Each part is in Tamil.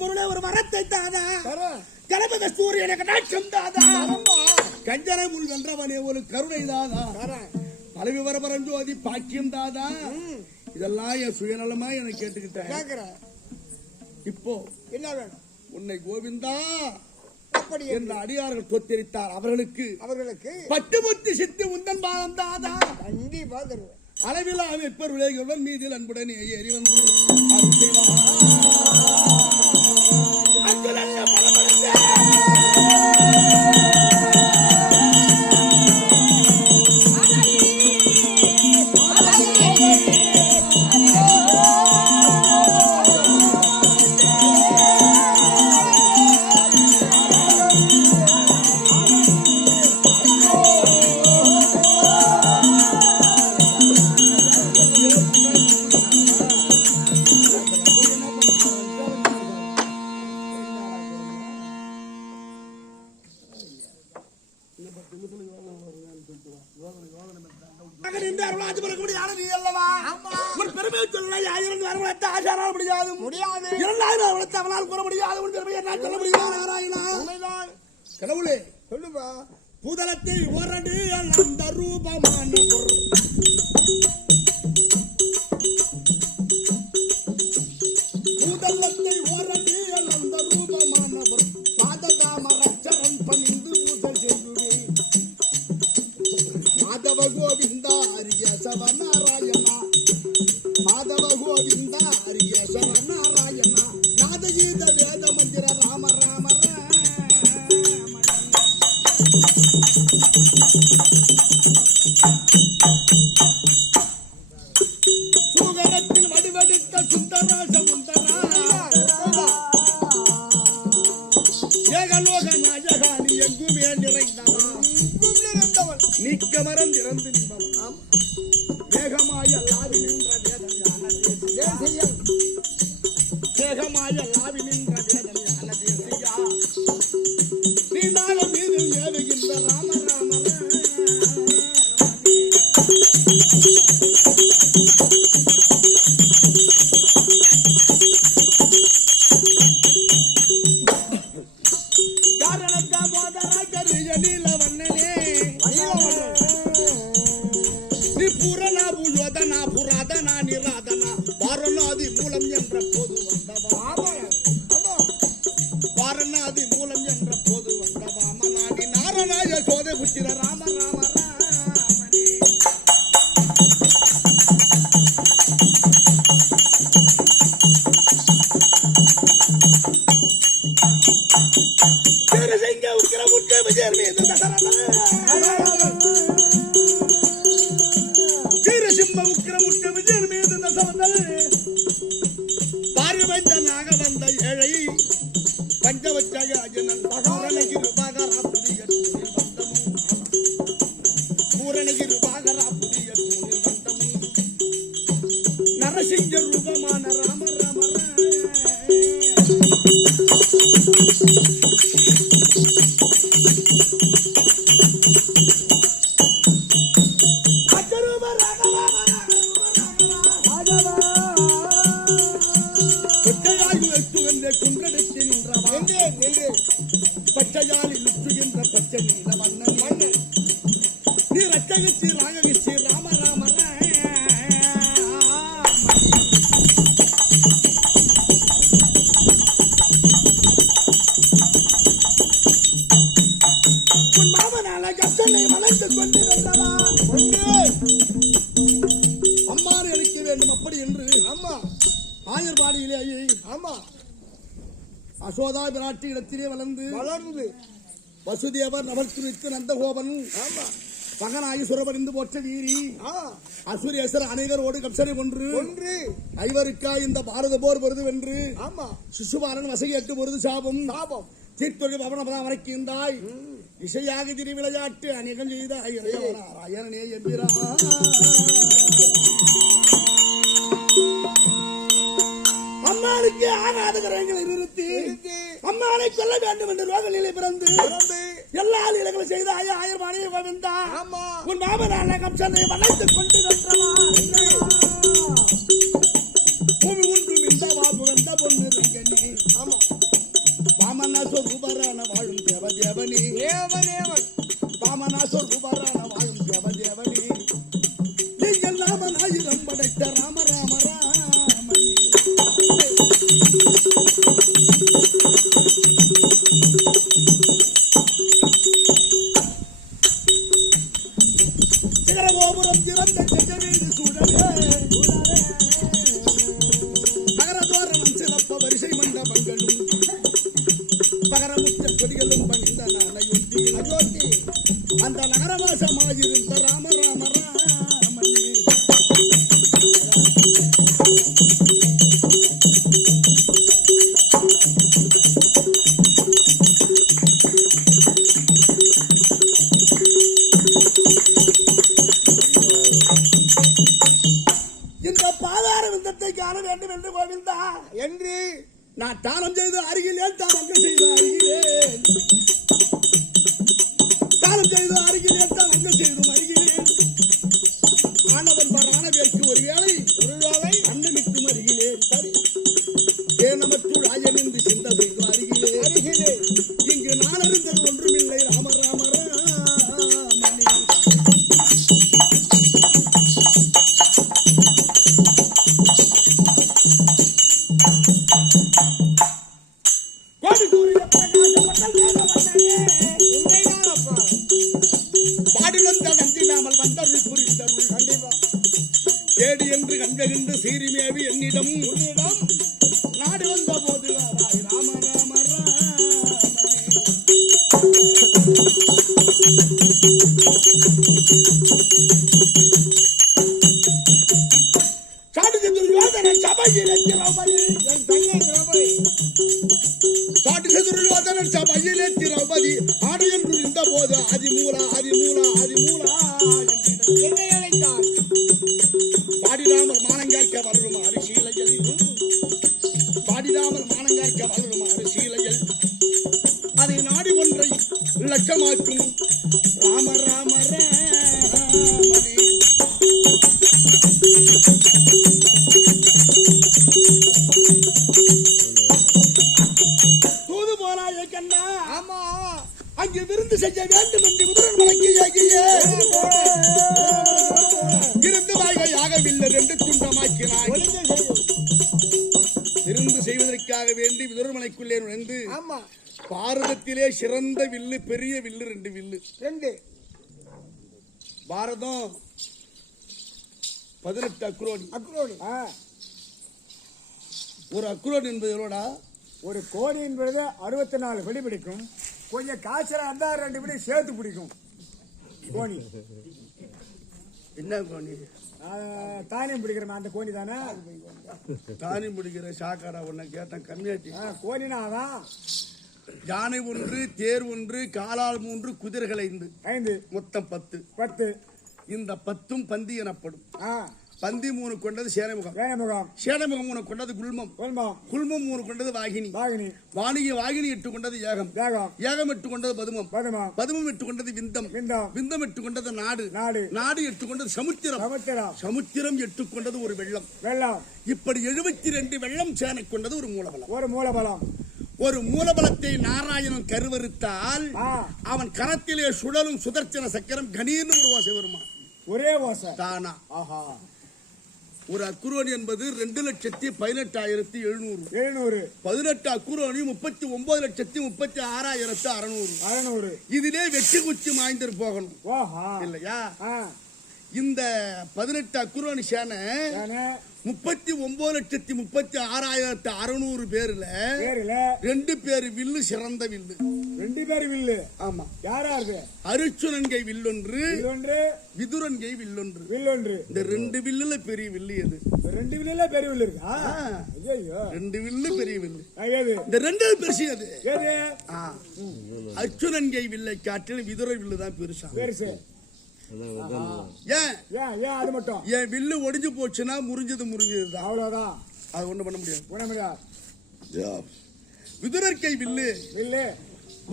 பொருளை ஒரு வரத்தை தாதா கணபதி சூரியனை கடாட்சம் தாதா கஞ்சனை முள் வென்றவனே ஒரு கருணை தாதா பலவி வரபரஞ்சோதி பாக்கியம் தாதா இதெல்லாம் என் சுயநலமா எனக்கு கேட்டுக்கிட்டேன். இப்போ என்ன வேணும்? உன்னை கோவிந்தா அப்படி என்ற அடியார்கள் தொத்தரித்தார். அவர்களுக்கு பட்டுமுத்தி சித்தி உந்தன் பாதம் தாதா கண்டிப்பா தருவேன். அளவில் அமைப்பர் விளைகளுடன் மீதில் அன்புடன் ஏறி வந்து கடவுளே சொல்லுவா பூதலத்தை ஒரடு அந்த ரூபமான பூதலத்தை ஒரடு அந்த ரூபமானவர் பாததாமரச்சரம் பணிந்து பூசல் செய்துவே மாதவ கோவிந்தா அரிய சவநாராயணா மாதவ கோவிந்தா அரிய சவநாராயணா நாதகீத வேத மந்திர ராம ராம சுகரத்தில் வடிவெடுத்த சுந்தராச முந்தரா ஏகலோக நாயகானி எங்குமே நிறைந்தவன் நீக்க மரம் இறந்து நின்றவன் வேகமாய லாவி நின்ற வேதம் ஞான தேசியம் வேகமாய லாவி நின்ற வேதம் ஞான தேசியா நீண்டால மீது ஏவுகின்ற ராம ராம வாரணாதி மூலம் என்ற போது வந்தவா மனாடி நாரணாய சோதை புத்திர ராம ராம ராமனே சிங்க உக்கிர முட்டு விஜயர் மீது சிம்ம உக்கிர முட்டு விஜயர் மீது பாரிவஞ்சனாக வந்த ஏழை பஞ்சவச்சகனன் பூரணகிரு பாகரா புதிய தூணில் வந்தமும் பூரணகிரு பாகரா புதிய தூணில் வந்தமும் நரசிங்க ரூபமான ராம ராம பச்சையாலில் நிற்கின்ற பச்சை நீல மன்னன் மன்னன் நீ ரத்தகிச்சி ராககிச்சி ராம ராம உன் மாமனால கத்தனை வளர்த்துக் கொண்டு வந்தவா அம்மாறு அளிக்க வேண்டும் அப்படி என்று அம்மா ஆயர்பாடியிலே ஆமா அசோதா பிராட்டி இடத்திலே வளர்ந்து வசுதேவர் நவர்த்துணித்து நந்தகோபன் மகனாகி சுரபடிந்து போற்ற வீரி அசுரேசர் அநேகரோடு கப்சனை ஒன்று ஐவருக்கா இந்த பாரத போர் வருது வென்று சிசுபாலன் வசையேட்டு பொருது சாபம் தீர்த்தொழி பவனபதம் வரைக்கின்றாய் இசையாக திரு விளையாட்டு அநேகம் செய்த ஐயனே எம்பிரா அம்மானுக்கு ஆகாத கிரகங்களை நிறுத்தி அம்மானை கொல்ல வேண்டும் என்று ரோக நிலை பிறந்து எல்லா லீலைகளும் செய்த ஆயர்பாடியை கோவிந்தா உன் மாமனான கம்சனை வளைத்துக் கொண்டு வென்றவா பூமி ஒன்றும் இந்த புகழ்ந்த பொண்ணு ரங்கனி. ஆமா வாமனாசோ ரூபரான வாழும் தேவதேவனி. தேவதேவன் வாமனாசோ ரூபரான வாழும் தேவதேவனி. நீங்கள் ராமன் ஆயிரம் படைத்த ராம ராம ராமனி. சிகரகோபுரம் திறந்த செஞ்சவீடு சூழலே. நகரதோரணம் சிறப்ப வரிசை மண்டபங்களும் பகரமுத்த கொடிகளும் பணிந்த நாளையொட்டி அயோத்தி அந்த நகரவாசமாயிருந்த ராம ராம ராமனி. இந்த பாதார விந்தத்தை காண வேண்டும் என்று கோவிந்தா என்று நான் தானம் செய்து அருகிலே தானம் செய்து அருகிலே தானம் செய்து அருகிலே தானம் செய்தும் அருகிலே ஆனவன் ஆனவேற்கு ஒருவேளை அன்னமிக்கும் அருகிலே சரி ஏனமற்றுள் ஆயன் என்று சிந்த செய்து அருகிலே அருகிலே இங்கு நான் அறிந்தது ஒன்றுமில்லை ராம ராம ராமனி. கோடி சூரிய பிரகாசமட்டல் வேதவண்ணனே. உண்மைதான் அப்பா பாடிலந்த நந்தினாமல் வந்தருள் புரிந்தருள் கண்டிப்பா தேடி என்று கண்டறிந்து சீரிமேவி என்னிடம் உன்னிடம் நாடு வந்த போது வாராய் ராம ராம ராமனே. சாடு சதுர்யோதனன் சபையிலே திரௌபதி. என் தங்கை திரௌபதி சாடு சதுர்யோதனன் சபையிலே திரௌபதி ஆடு என்று இருந்த போது அதிமூலா அதிமூலா அதிமூலா என்றிட என்னை அழைத்தார் பாடிடாமல் மானங்காக்க வளரும் அரிசீலைகள். பாடிடாமல் மானங்காக்க வளரும் அரிசீலைகள். அதை நாடி ஒன்றை இலக்கமாக்கும் ராம ராம ராமனே. தூது போனாயே கண்ணா ஆமா அங்கே விருந்து செய்ய வேண்டும் என்று விதுரன் வழங்கியே இருந்து வாய்கையாகவில்லை ரெண்டு துண்டமாக்கினாய். ஒளிந்து செய்யும் விருந்து செய்வதற்காக வேண்டி விதுரமலைக்குள்ளே நுழைந்து ஆமா பாரதத்திலே சிறந்த வில்லு பெரிய வில்லு ரெண்டு வில்லு. ரெண்டு பாரதம் 18 அக்ரோனி. அக்ரோனி ஒரு அக்ரோன் என்பது எவ்வளோடா? ஒரு கோடி என்பது 64 படி பிடிக்கும். கொஞ்சம் காய்ச்சல இருந்தா 2 படி சேர்த்து பிடிக்கும் கோணி. என்ன கோணி? தானியம் பிடிக்கிறோம் அந்த கோணி தானே. தானி முடிக்கிற சாக்காடா உன்னை கேட்டேன் கம்மியாட்டி. கோணினா அதான் யானை ஒன்று தேர் ஒன்று காலால் 3 குதிரைகள் 5 மொத்தம் 10. இந்த 10ம் பந்தி எனப்படும். பந்தி 3 கொண்டது சேனைமுகம். சேனைமுகம் 3 கொண்டது குல்மம். குல்மம் 3 கொண்டது வாகினி. வாகினி 8 கொண்டது ஏகம். ஏகம் 8 கொண்டது பதுமம். பதுமம் 8 கொண்டது விந்தம். விந்தம் 8 கொண்டது நாடு. நாடு 8 கொண்டது சமுத்திரம். சமுத்திரம் 8 கொண்டது ஒரு வெள்ளம். இப்படி 72 வெள்ளம் சேனை கொண்டது ஒரு மூலபலம். ஒரு மூலபலத்தை நாராயணன் கருவறுத்தால் அவன் கரத்திலே சுழலும் சுதர்சன சக்கரம் கணீர்னு ஒரு ஓசை வருமா? ஒரே ஓசை தானா. ஒரு அக்குரோனி என்பது 2,18,700. 18 அக்குரோனி 39,36,600. இதிலே வெற்றி குச்சி மாய்ந்து போகணும் இல்லையா? இந்த 18 அக்குரோனி சேனை 39,36,600 பேர்ல 2 பேர் வில்லு சிறந்த வில்லு. 2 பேர் வில்லு. ஆமா. யாராரு? அருச்சுனன்கை வில்லொன்று, விதுரன்கை வில்லொன்று. இந்த 2 வில்லுல பெரிய வில்லு எது? 2 வில்லுல பெரிய வில்லு இருக்கா? ஐயோ 2 வில்லு பெரிய வில்லு. இந்த 2 பெருசு எது? அர்ச்சுனன்கை வில்லை காட்டிலும் விதுர வில்லு தான் பெருசா. ஏன் அது மட்டும்? என் வில்லு ஒடிஞ்சு போச்சுன்னா முறிஞ்சது அவ்வளவுதான். அது ஒண்ணு பண்ண முடியாது. விதுரற்கை வில்லு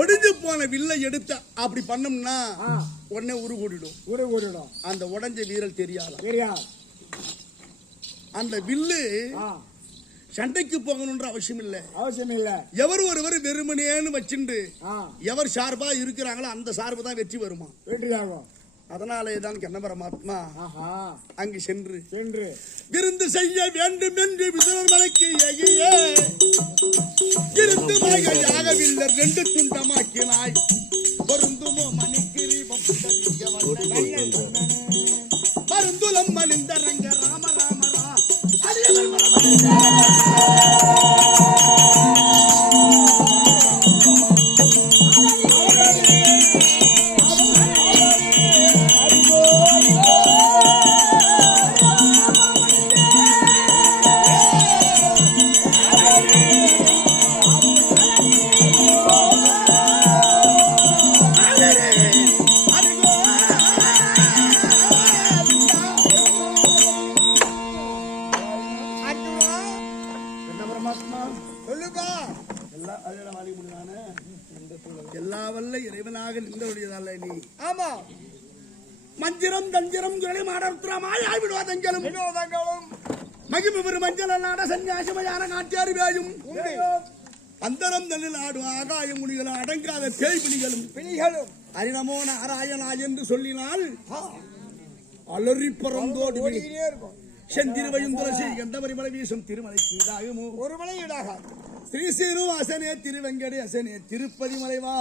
ஒடிஞ்சு போன வில்லை எடுத்து அப்படி பண்ணோம்னா உடனே உருகூடிடும். அந்த உடஞ்ச வீரல் தெரியாது. தெரியாது. அந்த வில்லு சண்டைக்கு போகணும்ன்ற அவசியம் இல்ல. அவசியம் இல்ல. எவர் ஒருவர் வெறுமனேன்னு வச்சுண்டு ஆ, எவர் சார்பா இருக்கிறாங்களோ அந்த சார்பு தான் வெற்றி வருமா. வெற்றியாகும். அதனாலேதான் கண்ண பரமாத்மா ஆஹா, அங்கு சென்று சென்று விருந்து செய்ய வேண்டும் என்று விதுரர் மலைக்கு எகியே இருந்து மகையாகவில்லை 2 துண்டமாக்கினாய் பொருந்துமோ மணிக்கிரீபம் மருந்துலம் மணிந்தரங்க ராம ராம ரா அடியவர் எல்லா வல்ல இறைவனாக நின்றவழியதல்ல நீ. ஆமா, மந்திரம் தந்திரம் மாடத்திரமாய் ஆய்விடுவதெங்களும் மகிமை பெரும் மஞ்சள் நாட சன்னியாசமையான காட்டியாறு வேயும் அந்தரம் தன்னில் ஆடும் ஆகாய முனிகளும் அடங்காத பேய் பிணிகளும் அரிணமோ நாராயணா என்று சொல்லினால் அலறி பறந்தோடு செந்திருவையும் துளசி கண்டவரி மலை வீசும் திருமலைக்கு ஈடாகுமோ? ஒரு மலை ஈடாக. ஸ்ரீ சீனிவாசனே திருவெங்கடேசனே திருப்பதி மலைவா